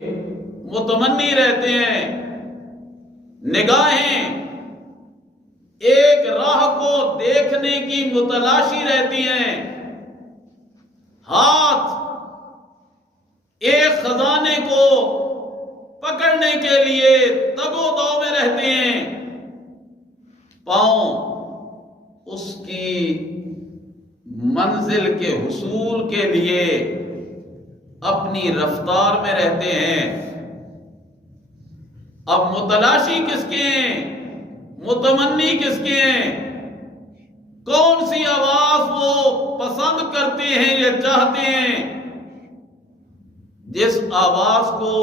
متمنی رہتے ہیں، نگاہیں ایک راہ کو دیکھنے کی متلاشی رہتی ہیں، ہاتھ ایک خزانے کو پکڑنے کے لیے تگ و دو میں رہتے ہیں، پاؤں اس کی منزل کے حصول کے لیے اپنی رفتار میں رہتے ہیں۔ اب متلاشی کس کے ہیں، متمنی کس کے ہیں، کون سی آواز وہ پسند کرتے ہیں یا چاہتے ہیں؟ جس آواز کو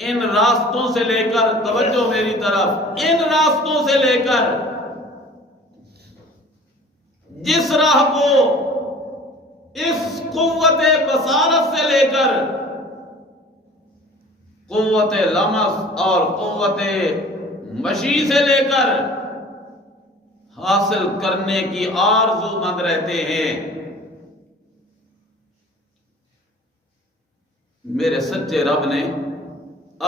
ان راستوں سے لے کر، توجہ میری طرف، ان راستوں سے لے کر، جس راہ کو اس قوت بصارت سے لے کر قوت لمس اور قوت مشی سے لے کر حاصل کرنے کی آرزو مند رہتے ہیں، میرے سچے رب نے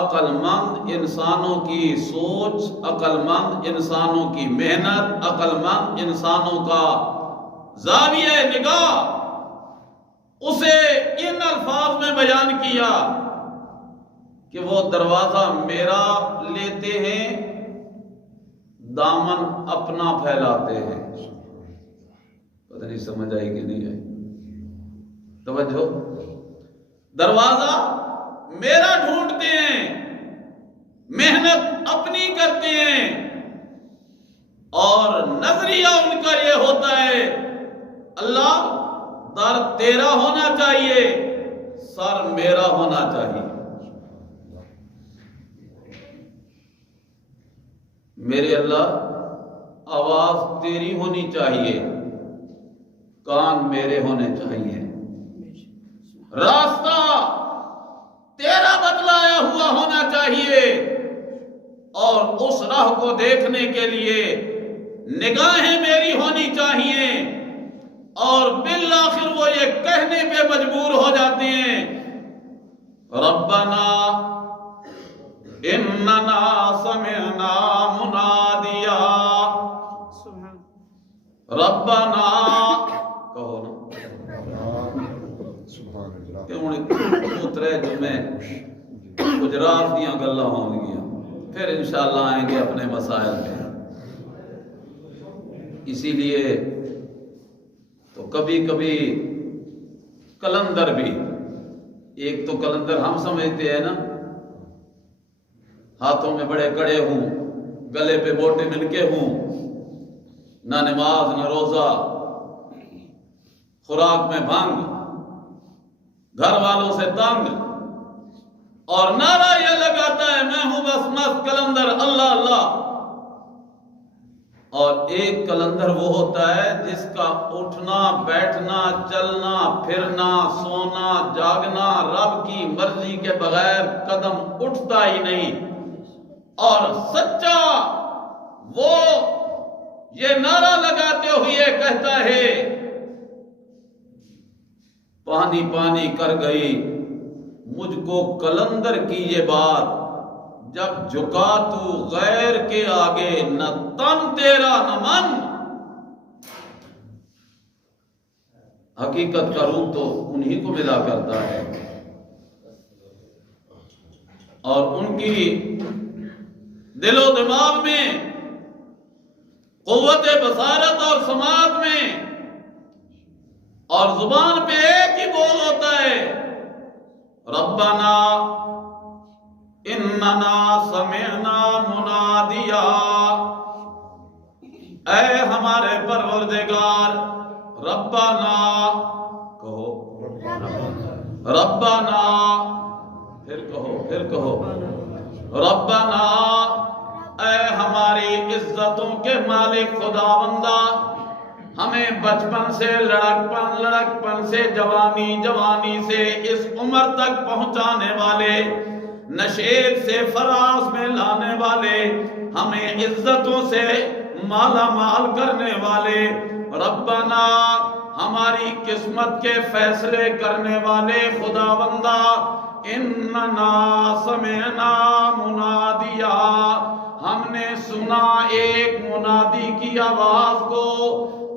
عقل مند انسانوں کی سوچ، عقل مند انسانوں کی محنت، عقل مند انسانوں کا زاویہ نگاہ اسے ان الفاظ میں بیان کیا کہ وہ دروازہ میرا لیتے ہیں، دامن اپنا پھیلاتے ہیں۔ پتہ نہیں سمجھ آئی کہ نہیں آئی؟ توجہ، دروازہ میرا ڈھونڈتے ہیں، محنت اپنی کرتے ہیں، اور نظریہ ان کا یہ ہوتا ہے اللہ در تیرا ہونا چاہیے، سر میرا ہونا چاہیے۔ میرے اللہ آواز تیری ہونی چاہیے، کان میرے ہونے چاہیے، راستہ تیرا بتلایا ہوا ہونا چاہیے، اور اس راہ کو دیکھنے کے لیے نگاہیں میری ہونی چاہیے، اور بالآخر وہ یہ کہنے پہ مجبور ہو جاتے ہیں ربنا اننا سمعنا منادیا، ربنا کہو نا، کیوں اترے جمعے گجرات دیاں گلاں ہون گیاں، پھر انشاءاللہ آئیں گے اپنے مسائل میں۔ اسی لیے تو کبھی کبھی کلندر بھی، ایک تو کلندر ہم سمجھتے ہیں نا، ہاتھوں میں بڑے کڑے ہوں، گلے پہ موٹے منکے ہوں، نہ نماز نہ روزہ، خوراک میں بھنگ، گھر والوں سے تنگ، اور نعرہ یہ لگاتا ہے میں ہوں بس مست کلندر اللہ اللہ۔ اور ایک کلندر وہ ہوتا ہے جس کا اٹھنا بیٹھنا چلنا پھرنا سونا جاگنا رب کی مرضی کے بغیر قدم اٹھتا ہی نہیں، اور سچا وہ یہ نعرہ لگاتے ہوئے کہتا ہے پانی پانی کر گئی مجھ کو کلندر کی یہ بات، جب جھکا تو غیر کے آگے نہ تن تیرا نہ من۔ حقیقت کا روپ تو انہی کو ملا کرتا ہے، اور ان کی دل و دماغ میں قوت بصارت اور سماعت میں اور زبان پہ ایک ہی بول ہوتا ہے ربنا اننا سمعنا منادیا، اے ہمارے پروردگار، ربنا کہو، ربنا پھر کہو ربنا، اے ہماری عزتوں کے مالک خداوندہ، ہمیں بچپن سے لڑکپن سے جوانی سے اس عمر تک پہنچانے والے، نشیب سے فراز میں لانے والے، ہمیں عزتوں سے مالا مال کرنے والے، ربنا ہماری قسمت کے فیصلے کرنے والے خداوندہ، اننا سمعنا منادیا، ہم نے سنا ایک منادی کی آواز کو،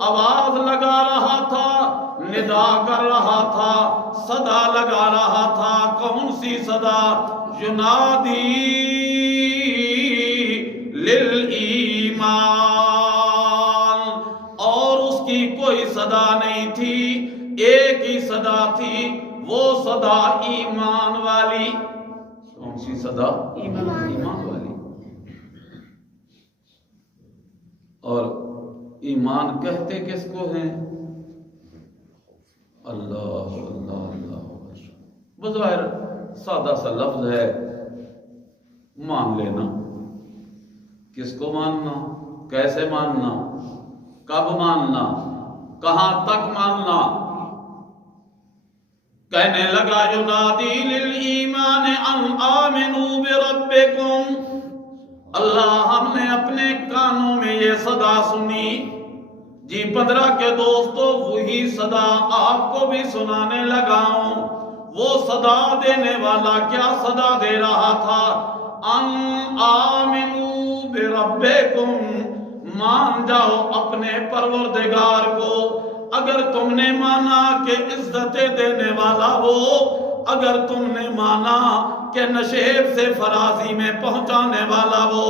آواز لگا رہا تھا، ندا کر رہا تھا، صدا لگا رہا تھا۔ کون سی صدا؟ ینادی للایمان، اور اس کی کوئی صدا نہیں تھی، ایک ہی صدا تھی، وہ صدا ایمان والی۔ کون سی صدا؟ ایمان والی۔ اور ایمان کہتے کس کو ہیں؟ اللہ اللہ اللہ۔ بظاہر سادہ سا لفظ ہے، مان لینا۔ کس کو ماننا؟ کیسے ماننا؟ کب ماننا؟ کہاں تک ماننا؟ کہنے لگا ینادی للایمان ان آمنوا بربکم، اللہ ہم نے اپنے کانوں میں یہ صدا سنی۔ جی 15 کے دوستو، وہی صدا آپ کو بھی سنانے لگا ہوں۔ وہ صدا دینے والا کیا صدا دے رہا تھا؟ ان آمنوا بربکم، مان جاؤ اپنے پروردگار کو۔ اگر تم نے مانا کہ عزت دینے والا وہ، اگر تم نے مانا کہ نشیب سے فرازی میں پہنچانے والا وہ،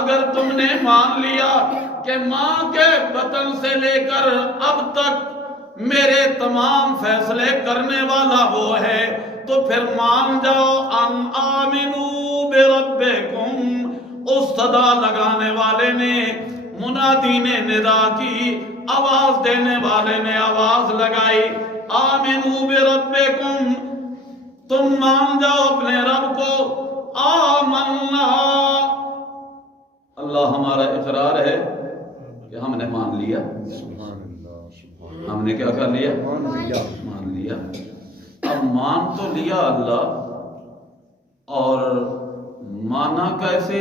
اگر تم نے مان لیا کہ ماں کے بطن سے لے کر اب تک میرے تمام فیصلے کرنے والا وہ ہے، تو پھر مان جاؤ ان آمنوا بربکم۔ اس صدا لگانے والے نے، منادی نے ندا کی، آواز دینے والے نے آواز لگائی، آمنوا بربکم، تم مان جاؤ اپنے رب کو۔ آمنا، اللہ ہمارا اقرار ہے کہ ہم نے مان لیا۔ ہم نے کیا کر لیا؟ مان لیا۔ اب مان تو لیا اللہ، اور مانا کیسے؟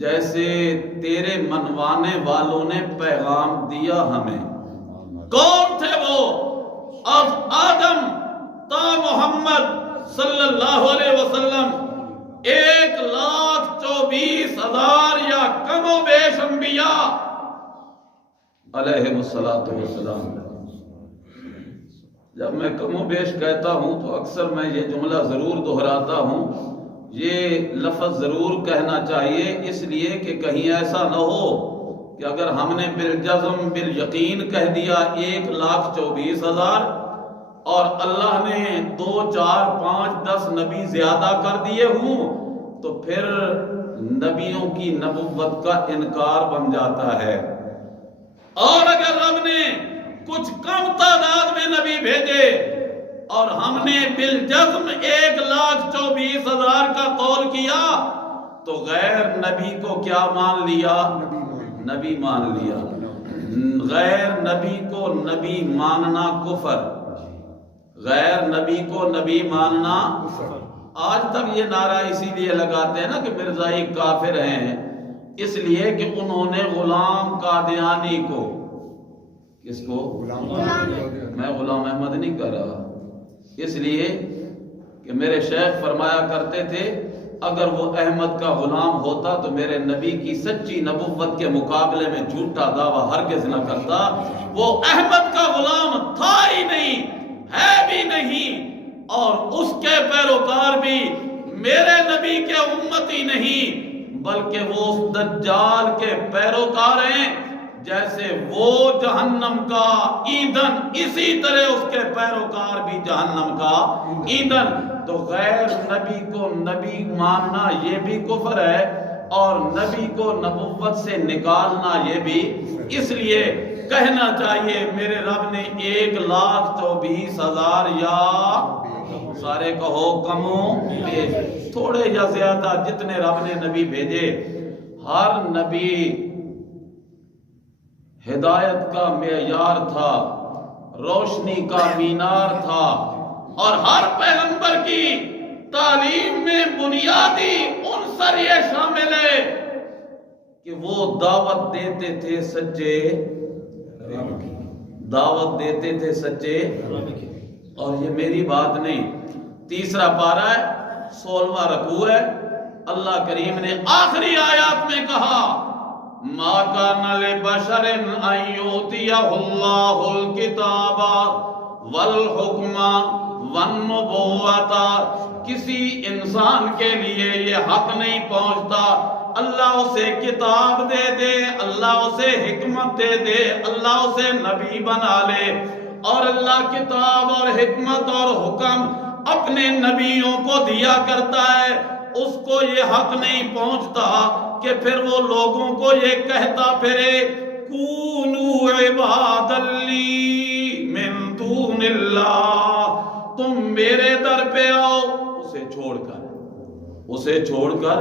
جیسے تیرے منوانے والوں نے پیغام دیا ہمیں۔ کون تھے وہ؟ از آدم تا محمد صلی اللہ علیہ وسلم 1,24,000 یا کم و بیش انبیاء علیہ السلام۔ جب میں کم و بیش کہتا ہوں تو اکثر میں یہ جملہ ضرور دہراتا ہوں، یہ لفظ ضرور کہنا چاہیے، اس لیے کہ کہیں ایسا نہ ہو کہ اگر ہم نے بالجزم بالیقین کہہ دیا 1,24,000 اور اللہ نے 2 4 5 10 نبی زیادہ کر دیے ہوں، تو پھر نبیوں کی نبوت کا انکار بن جاتا ہے۔ اور اگر رب نے کچھ کم تعداد میں نبی بھیجے اور ہم نے بالجزم 1,24,000 کا قول کیا، تو غیر نبی کو کیا مان لیا؟ نبی مان لیا۔ غیر نبی کو نبی ماننا کفر، غیر نبی کو نبی ماننا۔ آج تک یہ نعرہ اسی لیے لگاتے ہیں نا کہ مرزائی کافر ہیں، اس لیے کہ انہوں نے غلام قادیانی کو، کس کو؟ میں غلام احمد نہیں کر رہا، اس لیے کہ میرے شیخ فرمایا کرتے تھے اگر وہ احمد کا غلام ہوتا تو میرے نبی کی سچی نبوت کے مقابلے میں جھوٹا دعویٰ ہرگز نہ کرتا۔ وہ احمد کا غلام تھا ہی نہیں، ہے بھی نہیں، اور اس کے پیروکار بھی میرے نبی کے امتی نہیں، بلکہ وہ اس دجال کے پیروکار ہیں۔ جیسے وہ جہنم کا ایندھن، اسی طرح اس کے پیروکار بھی جہنم کا ایندھن۔ تو غیر نبی کو نبی ماننا یہ بھی کفر ہے، اور نبی کو نبوت سے نکالنا یہ بھی۔ اس لیے کہنا چاہیے میرے رب نے 1,24,000 یا سارے کہو کمو بیش، تھوڑے یا زیادہ جتنے رب نے نبی بھیجے، ہر نبی ہدایت کا معیار تھا، روشنی کا مینار تھا، اور ہر پیغمبر کی تعلیم میں بنیادی عنصر یہ شامل ہے کہ وہ دعوت دیتے تھے سچے، دعوت دیتے تھے سچے۔ اور یہ میری بات نہیں، تیسرا پارہ ہے، 16واں رکوع ہے۔ اللہ کریم نے آخری آیات میں کہا ما کان لبشر ان یؤتیہ اللہ الکتاب والحکم والنبوۃ، کسی انسان کے لیے یہ حق نہیں پہنچتا اللہ اسے کتاب دے دے، اللہ اسے حکمت دے دے، اللہ اسے نبی بنا لے، اور اللہ کتاب اور حکمت اور حکم اپنے نبیوں کو دیا کرتا ہے، اس کو یہ حق نہیں پہنچتا کہ پھر وہ لوگوں کو یہ کہتا پھرے کونوا عبادا لی من دون اللہ، تم میرے در پہ آؤ، اسے چھوڑ کر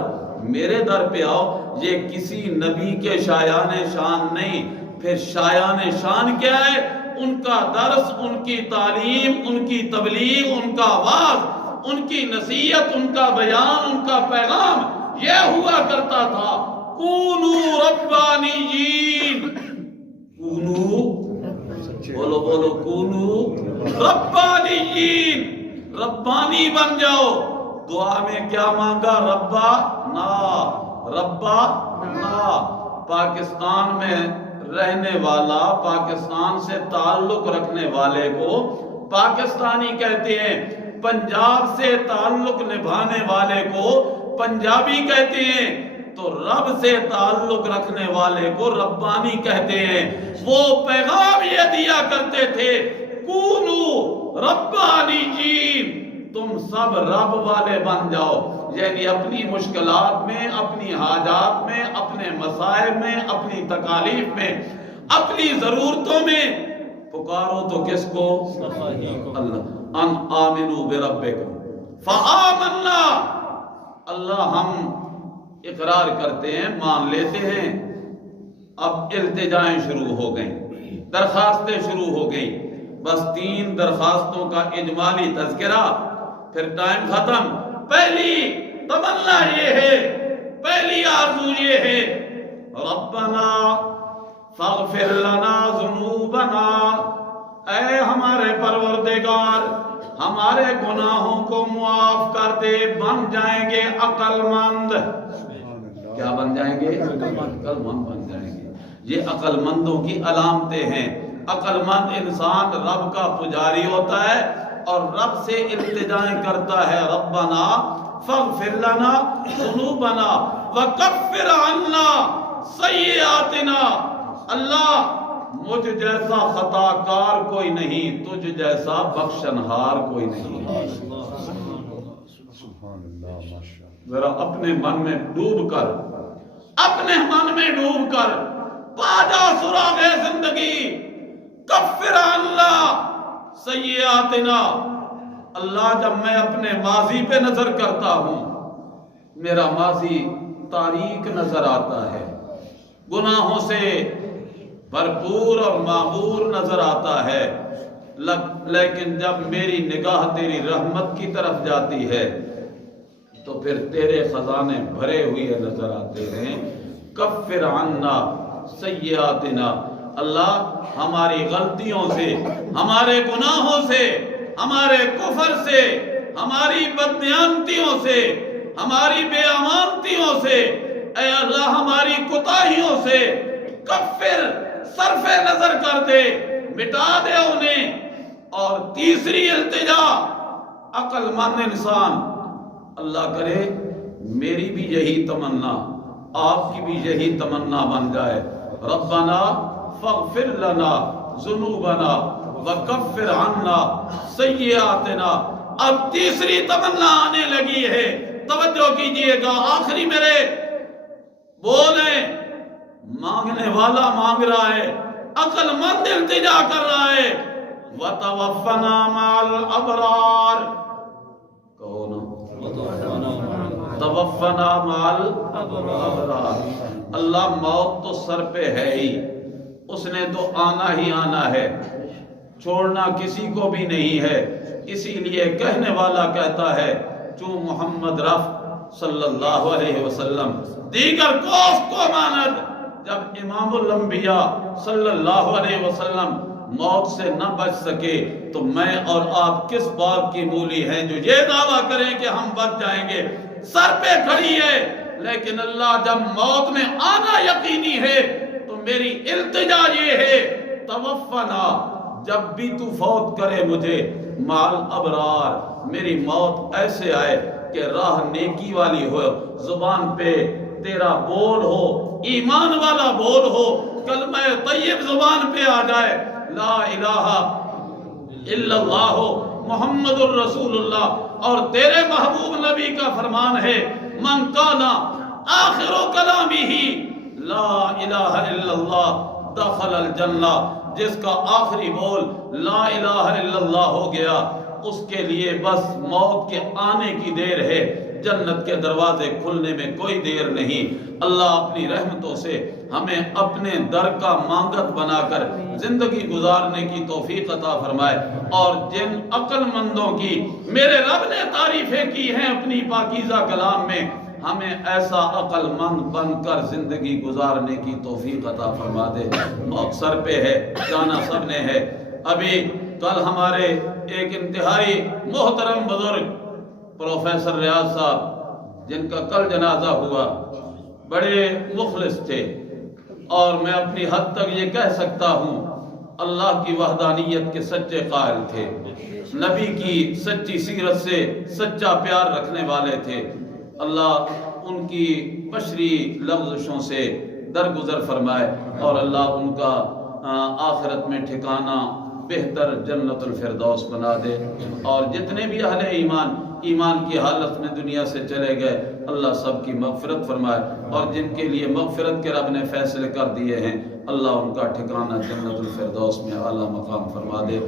میرے در پہ آؤ۔ یہ کسی نبی کے شایان شان نہیں۔ پھر شایان شان کیا ہے؟ ان کا درس، ان کی تعلیم، ان کی تبلیغ، ان کا واعظ، ان کی نصیحت، ان کا بیان، ان کا پیغام یہ ہوا کرتا تھا کونو ربانیین، کونو، بولو بولو، کونو ربانیین، ربانی بن جاؤ۔ دعا میں کیا مانگا؟ ربنا، ربنا۔ پاکستان میں رہنے والا، پاکستان سے تعلق رکھنے والے کو پاکستانی کہتے ہیں، پنجاب سے تعلق نبھانے والے کو پنجابی کہتے ہیں، تو رب سے تعلق رکھنے والے کو ربانی کہتے ہیں۔ وہ پیغام یہ دیا کرتے تھے کونو ربانیین، تم سب رب والے بن جاؤ، یعنی اپنی مشکلات میں، اپنی حاجات میں، اپنے مسائل میں، اپنی تکالیف میں، اپنی ضرورتوں میں پکارو تو کس کو؟ اللہ۔ ان آمنوا بربکم فآمنا، اللہ ہم اقرار کرتے ہیں، مان لیتے ہیں۔ اب التجائیں شروع ہو گئیں، درخواستیں شروع ہو گئیں، بس 3 درخواستوں کا اجمالی تذکرہ، پھر ٹائم ختم۔ پہلی تمنا یہ ہے، پہلی آرزو یہ ہے ربنا فاغفر لنا ذنوبنا، اے ہمارے پروردگار ہمارے گناہوں کو معاف کر دے، بن جائیں گے عقل مند۔ کیا بن جائیں گے؟ عقل مند بن جائیں گے۔ یہ عقل مندوں کی علامتیں ہیں۔ عقل مند انسان رب کا پجاری ہوتا ہے اور رب سے التجائیں کرتا ہے ربنا فاغفر لنا ذنوبنا وکفر عنا سیئاتنا، اللہ مجھ جیسا خطا کار کوئی نہیں، تجھ جیسا بخشنہار کوئی نہیں۔ ذرا اپنے من میں ڈوب کر، اپنے من میں ڈوب کر پا جا سراغ زندگی۔ کفر عنا سیئاتنا، اللہ جب میں اپنے ماضی پہ نظر کرتا ہوں، میرا ماضی تاریک نظر آتا ہے، گناہوں سے بھرپور اور معمور نظر آتا ہے، لیکن جب میری نگاہ تیری رحمت کی طرف جاتی ہے تو پھر تیرے خزانے بھرے ہوئے نظر آتے ہیں۔ کفر عنا سیئاتنا، اللہ ہماری غلطیوں سے، ہمارے گناہوں سے، ہمارے کفر سے، ہماری بددیانتیوں سے، ہماری بے امانتیوں سے، اے اللہ ہماری کوتاہیوں سے کفر، صرف نظر کر دے، مٹا دے انہیں۔ اور تیسری التجا عقل مند انسان، اللہ کرے میری بھی یہی تمنا، آپ کی بھی یہی تمنا بن جائے، ربنا فاغفر لنا ذنوبنا وکفر عنا سیئاتنا۔ اب تیسری تمنا آنے لگی ہے، توجہ کیجئے گا، آخری میرے بولیں، مانگنے والا مانگ رہا ہے، عقل مند التجا کر رہا ہے، وَتَوَفَّنَا مَعَ الْأَبْرَارِ، کہو نا، توفنا مع الابرار۔ اللہ موت تو سر پہ ہے ہی، اس نے تو آنا ہی آنا ہے، چھوڑنا کسی کو بھی نہیں ہے۔ اسی لیے کہنے والا کہتا ہے چون محمد رف صلی اللہ علیہ وسلم دیگر کوس کو ماند، جب امام الانبیاء صلی اللہ علیہ وسلم موت سے نہ بچ سکے تو میں اور آپ کس بات کی مولی ہیں جو یہ دعویٰ کریں کہ ہم بچ جائیں گے؟ سر پہ کھڑی ہے، لیکن اللہ جب موت میں آنا یقینی ہے تو میری التجا یہ ہے، توفنا، جب بھی تو فوت کرے مجھے مال ابرار، میری موت ایسے آئے کہ راہ نیکی والی ہو، زبان پہ تیرا بول ہو، ایمان والا بول ہو، کلمہ طیب زبان پہ آ جائے، لا الہ الا اللہ محمد الرسول اللہ، اور تیرے محبوب نبی کا فرمان ہے من کانا آخر کلامہ لا الہ الا اللہ دخل الجنہ، جس کا آخری بول لا الہ الا اللہ ہو گیا اس کے لیے بس موت کے آنے کی دیر ہے، جنت کے دروازے کھلنے میں کوئی دیر نہیں۔ اللہ اپنی رحمتوں سے ہمیں اپنے در کا مانگت بنا کر زندگی گزارنے کی توفیق عطا فرمائے، اور جن عقل مندوں کی میرے رب نے تعریفیں کی ہیں اپنی پاکیزہ کلام میں، ہمیں ایسا عقل مند بن کر زندگی گزارنے کی توفیق عطا فرما دے۔ موت سر پہ ہے، جانا سب نے ہے۔ ابھی کل ہمارے ایک انتہائی محترم بزرگ پروفیسر ریاض صاحب، جن کا کل جنازہ ہوا، بڑے مخلص تھے، اور میں اپنی حد تک یہ کہہ سکتا ہوں اللہ کی وحدانیت کے سچے قائل تھے، نبی کی سچی سیرت سے سچا پیار رکھنے والے تھے۔ اللہ ان کی بشری لغزشوں سے درگزر فرمائے، اور اللہ ان کا آخرت میں ٹھکانہ بہتر جنت الفردوس بنا دے، اور جتنے بھی اہل ایمان کی حالت میں دنیا سے چلے گئے اللہ سب کی مغفرت فرمائے، اور جن کے لیے مغفرت کے رب نے فیصلے کر دیے ہیں اللہ ان کا ٹھکانہ جنت الفردوس میں اعلیٰ مقام فرما دے۔